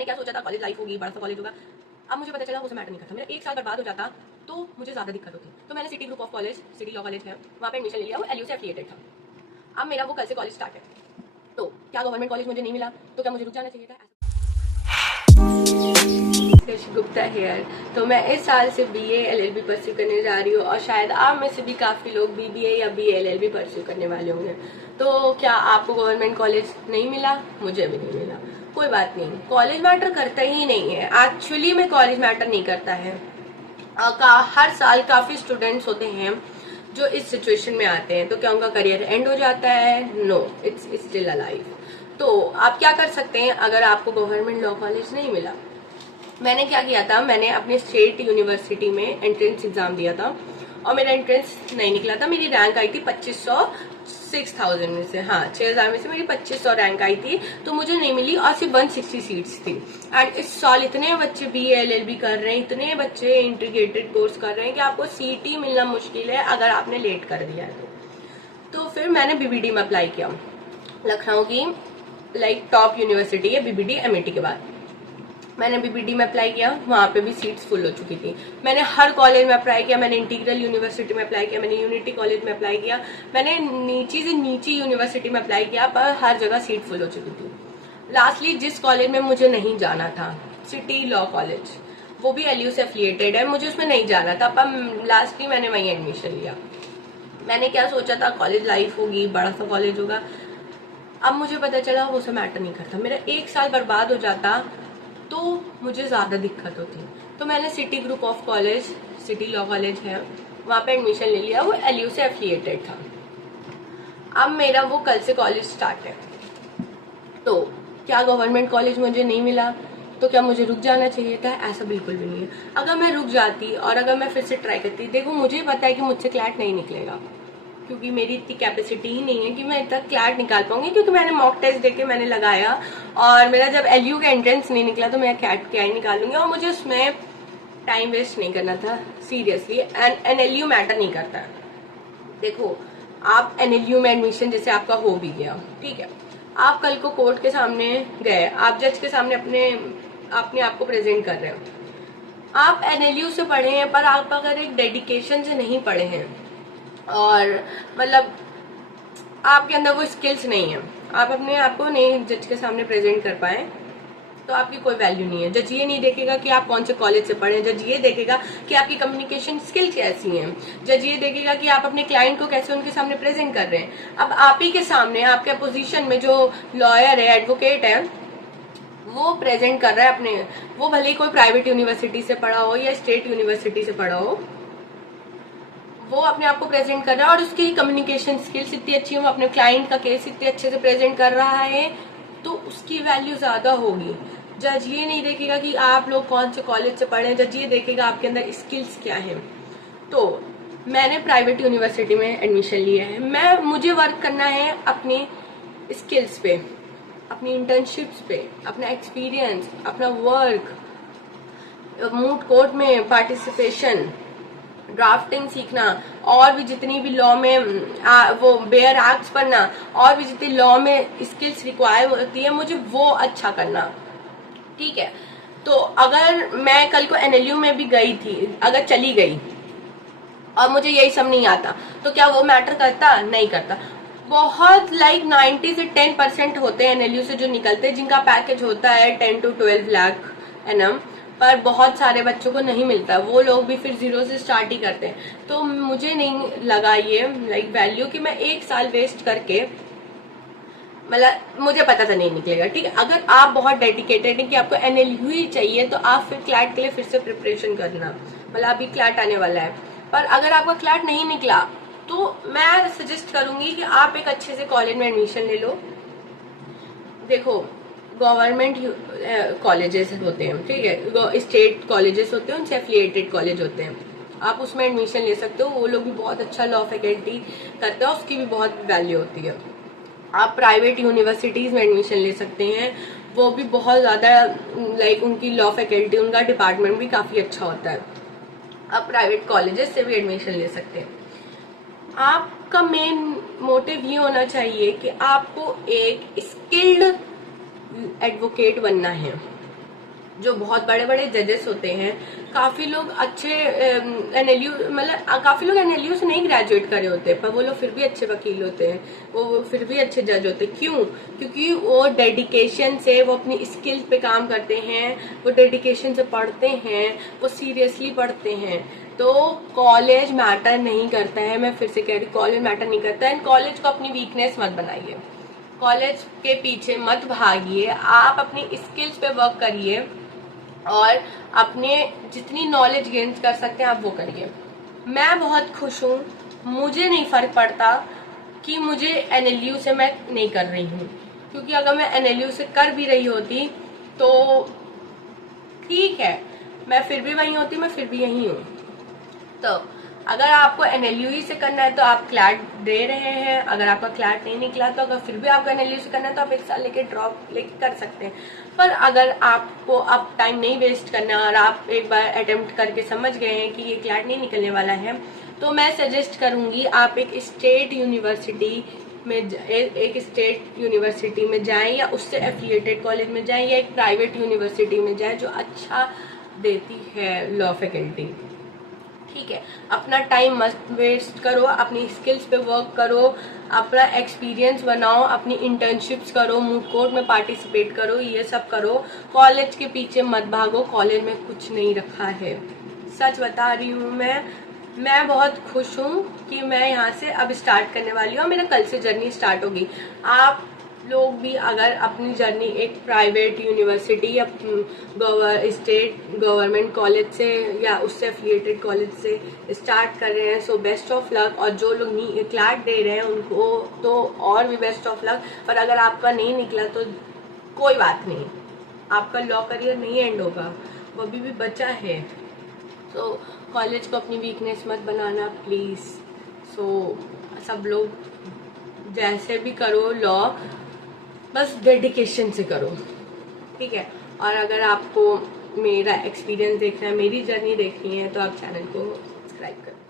मैंने क्या सोचा था, कॉलेज लाइफ होगी, बड़ा सा कॉलेज होगा। अब मुझे पता चला वो सब मैटर नहीं करता, मेरा 1 साल बर्बाद हो जाता तो मुझे ज़्यादा दिक्कत होती। तो मैंने city group of college, city law college है, वहाँ पे एडमिशन ले लिया। वो LU से एफिलिएटेड था। अब मेरा वो कल से कॉलेज स्टार्ट है। तो क्या गवर्नमेंट कॉलेज मुझे नहीं मिला तो क्या मुझे रुक जाना चाहिए था? गुप्ता हेयर। तो मैं इस साल से BA LLB परस्यू करने जा रही हूँ और शायद आप में से भी काफ़ी लोग BBA या BA LLB परस्यू करने वाले होंगे। तो क्या आपको गवर्नमेंट कॉलेज नहीं मिला? मुझे भी नहीं मिला। कोई बात नहीं, कॉलेज मैटर करता ही नहीं है। एक्चुअली में कॉलेज मैटर नहीं करता है। हर साल काफ़ी स्टूडेंट्स होते हैं जो इस सिचुएशन में आते हैं। तो क्या उनका करियर एंड हो जाता है? No, it's still alive. तो आप क्या कर सकते हैं अगर आपको गवर्नमेंट लॉ कॉलेज नहीं मिला? मैंने क्या किया था, मैंने अपने स्टेट यूनिवर्सिटी में एंट्रेंस एग्जाम दिया था और मेरा एंट्रेंस नहीं निकला था। मेरी रैंक आई थी 2500 6000 में से, हाँ 6000 में से मेरी 2500 रैंक आई थी। तो मुझे नहीं मिली और सिर्फ 160 सीट्स थी। एंड इस साल इतने बच्चे BA LLB कर रहे हैं, इतने बच्चे इंटीग्रेटेड कोर्स कर रहे हैं कि आपको सीट ही मिलना मुश्किल है अगर आपने लेट कर दिया है तो फिर मैंने BBD में अप्लाई किया। लखनऊ की टॉप यूनिवर्सिटी है BBD MET के बाद। मैंने BBD में अप्लाई किया, वहाँ पे भी सीट्स फुल हो चुकी थी। मैंने हर कॉलेज में अप्लाई किया, मैंने इंटीग्रल यूनिवर्सिटी में अप्लाई किया, मैंने यूनिटी कॉलेज में अप्लाई किया, मैंने नीची से नीची यूनिवर्सिटी में अप्लाई किया, पर हर जगह सीट फुल हो चुकी थी। लास्टली जिस कॉलेज में मुझे नहीं जाना था, सिटी लॉ कॉलेज, वो भी LU से एफिलिएटेड है, मुझे उसमें नहीं जाना था, पर लास्टली मैंने वहीं एडमिशन लिया। मैंने क्या सोचा था, कॉलेज लाइफ होगी, बड़ा सा कॉलेज होगा। अब मुझे पता चला वो सब मैटर नहीं करता, मेरा 1 साल बर्बाद हो जाता तो मुझे ज़्यादा दिक्कत होती। तो मैंने city group of college, city law college है, वहाँ पे एडमिशन ले लिया। वो LU से एफिलिएटेड था। अब मेरा वो कल से कॉलेज स्टार्ट है। तो क्या गवर्नमेंट कॉलेज मुझे नहीं मिला तो क्या मुझे रुक जाना चाहिए था? ऐसा बिल्कुल भी नहीं है। अगर मैं रुक जाती और अगर मैं फिर से ट्राई करती, देखो मुझे पता है कि मुझसे क्लैट नहीं निकलेगा, क्योंकि मेरी इतनी कैपेसिटी ही नहीं है कि मैं इतना क्लैट निकाल पाऊंगी। क्योंकि मैंने मॉक टेस्ट देके मैंने लगाया और मेरा जब LU का एंट्रेंस नहीं निकला तो मैं कैट क्या ही निकालूंगी, और मुझे उसमें टाइम वेस्ट नहीं करना था सीरियसली। एंड NLU मैटर नहीं करता। देखो आप NLU में एडमिशन जैसे आपका हो भी गया, ठीक है, आप कल को कोर्ट के सामने गए, आप जज के सामने अपने आप को प्रेजेंट कर रहे हो। आप NLU से पढ़े हैं, पर आप अगर एक डेडिकेशन से नहीं पढ़े हैं और मतलब आपके अंदर वो स्किल्स नहीं है, आप अपने आप को नहीं जज के सामने प्रेजेंट कर पाए, तो आपकी कोई वैल्यू नहीं है। जज ये नहीं देखेगा कि आप कौन से कॉलेज से पढ़े, जज ये देखेगा कि आपकी कम्युनिकेशन स्किल्स कैसी हैं, जज ये देखेगा कि आप अपने क्लाइंट को कैसे उनके सामने प्रेजेंट कर रहे हैं। अब आप ही के सामने आपके पोजीशन में जो लॉयर है, एडवोकेट है, वो प्रेजेंट कर रहा है अपने, वो भले ही कोई प्राइवेट यूनिवर्सिटी से पढ़ा हो या स्टेट यूनिवर्सिटी से पढ़ा हो, वो अपने आप को प्रेजेंट कर रहा है और उसकी कम्युनिकेशन स्किल्स इतनी अच्छी है, वो अपने क्लाइंट का केस इतने अच्छे से प्रेजेंट कर रहा है, तो उसकी वैल्यू ज्यादा होगी। जज ये नहीं देखेगा कि आप लोग कौन से कॉलेज से पढ़े, जज ये देखेगा आपके अंदर स्किल्स क्या है। तो मैंने प्राइवेट यूनिवर्सिटी में एडमिशन लिया है। मुझे वर्क करना है अपनी स्किल्स पे, अपनी इंटर्नशिप्स पे, अपना एक्सपीरियंस, अपना वर्क, मूट कोर्ट में पार्टिसिपेशन, ड्राफ्टिंग सीखना, और भी जितनी भी लॉ में वो बेयर एक्ट्स पढ़ना, और भी जितनी लॉ में स्किल्स रिक्वायर होती है, मुझे वो अच्छा करना, ठीक है। तो अगर मैं कल को NLU में भी गई थी, अगर चली गई और मुझे यही सब नहीं आता, तो क्या वो मैटर करता? नहीं करता। बहुत 90 से 10% होते हैं NLU से जो निकलते हैं, जिनका पैकेज होता है 10 to 12 लाख एनम, पर बहुत सारे बच्चों को नहीं मिलता, वो लोग भी फिर 0 से स्टार्ट ही करते हैं। तो मुझे नहीं लगा ये वैल्यू कि मैं 1 साल वेस्ट करके, मतलब मुझे पता था नहीं निकलेगा, ठीक है। अगर आप बहुत डेडिकेटेड है कि आपको NLU ही चाहिए, तो आप फिर क्लैट के लिए फिर से प्रिपरेशन करना, मतलब अभी क्लैट आने वाला है। पर अगर आपका क्लैट नहीं निकला तो मैं सजेस्ट करूंगी कि आप एक अच्छे से कॉलेज में एडमिशन ले लो। देखो गवर्नमेंट कॉलेजेस होते हैं, ठीक है, स्टेट कॉलेजेस होते हैं, उनसे एफिलिएटेड कॉलेज होते हैं, आप उसमें एडमिशन ले सकते हो। वो लोग भी बहुत अच्छा लॉ फैकल्टी करते हैं, उसकी भी बहुत वैल्यू होती है। आप प्राइवेट यूनिवर्सिटीज में एडमिशन ले सकते हैं, वो भी बहुत ज्यादा उनकी लॉ फैकल्टी, उनका डिपार्टमेंट भी काफी अच्छा होता है। आप प्राइवेट कॉलेजेस से भी एडमिशन ले सकते हैं। आपका मेन मोटिव ये होना चाहिए कि आपको एक स्किल्ड एडवोकेट बनना है, जो बहुत बड़े बड़े जजेस होते हैं, काफी लोग अच्छे एनएलयू मतलब काफी लोग एनएलयू से नहीं ग्रेजुएट करे होते, पर वो लोग फिर भी अच्छे वकील होते हैं, वो फिर भी अच्छे जज होते हैं। क्यों? क्योंकि वो डेडिकेशन से वो अपनी स्किल्स पे काम करते हैं, वो डेडिकेशन से पढ़ते हैं, वो सीरियसली पढ़ते हैं। तो कॉलेज मैटर नहीं करता है, मैं फिर से कह रही हूँ, कॉलेज मैटर नहीं करता है। कॉलेज को अपनी वीकनेस मत बनाइए, कॉलेज के पीछे मत भागिए, आप अपनी स्किल्स पे वर्क करिए और अपने जितनी नॉलेज गेन कर सकते हैं आप वो करिए। मैं बहुत खुश हूँ, मुझे नहीं फर्क पड़ता कि मुझे एनएलयू से मैं नहीं कर रही हूँ, क्योंकि अगर मैं एनएलयू से कर भी रही होती तो ठीक है, मैं फिर भी वहीं होती, मैं फिर भी यहीं हूँ। तो अगर आपको एनएलयू से करना है तो आप क्लैट दे रहे हैं, अगर आपका क्लैट नहीं निकला तो अगर फिर भी आपको एनएलयू से करना है तो आप 1 साल लेके ड्रॉप लेके कर सकते हैं। पर अगर आपको अब टाइम नहीं वेस्ट करना और आप एक बार अटेम्प्ट करके समझ गए हैं कि ये क्लैट नहीं निकलने वाला है, तो मैं सजेस्ट करूंगी आप एक स्टेट यूनिवर्सिटी में जाएं या उससे एफिलिएटेड कॉलेज में जाएं या एक प्राइवेट यूनिवर्सिटी में जाएं जो अच्छा देती है लॉ फैकल्टी। ठीक है, अपना टाइम मत वेस्ट करो, अपनी स्किल्स पे वर्क करो, अपना एक्सपीरियंस बनाओ, अपनी इंटर्नशिप्स करो, मूड कोर्ट में पार्टिसिपेट करो, ये सब करो। कॉलेज के पीछे मत भागो, कॉलेज में कुछ नहीं रखा है, सच बता रही हूँ मैं बहुत खुश हूँ कि मैं यहाँ से अब स्टार्ट करने वाली हूँ, मेरा कल से जर्नी स्टार्ट होगी। आप लोग भी अगर अपनी जर्नी एक प्राइवेट यूनिवर्सिटी या स्टेट गवर्नमेंट कॉलेज से या उससे एफिलिएटेड कॉलेज से स्टार्ट कर रहे हैं, सो बेस्ट ऑफ लक। और जो लोग क्लैट दे रहे हैं उनको तो और भी बेस्ट ऑफ लक। पर अगर आपका नहीं निकला तो कोई बात नहीं, आपका लॉ करियर नहीं एंड होगा, वो अभी भी बचा है। तो कॉलेज को अपनी वीकनेस मत बनाना प्लीज़। सो सब लोग जैसे भी करो लॉ, बस डेडिकेशन से करो, ठीक है। और अगर आपको मेरा एक्सपीरियंस देखना है, मेरी जर्नी देखनी है, तो आप चैनल को सब्सक्राइब करो।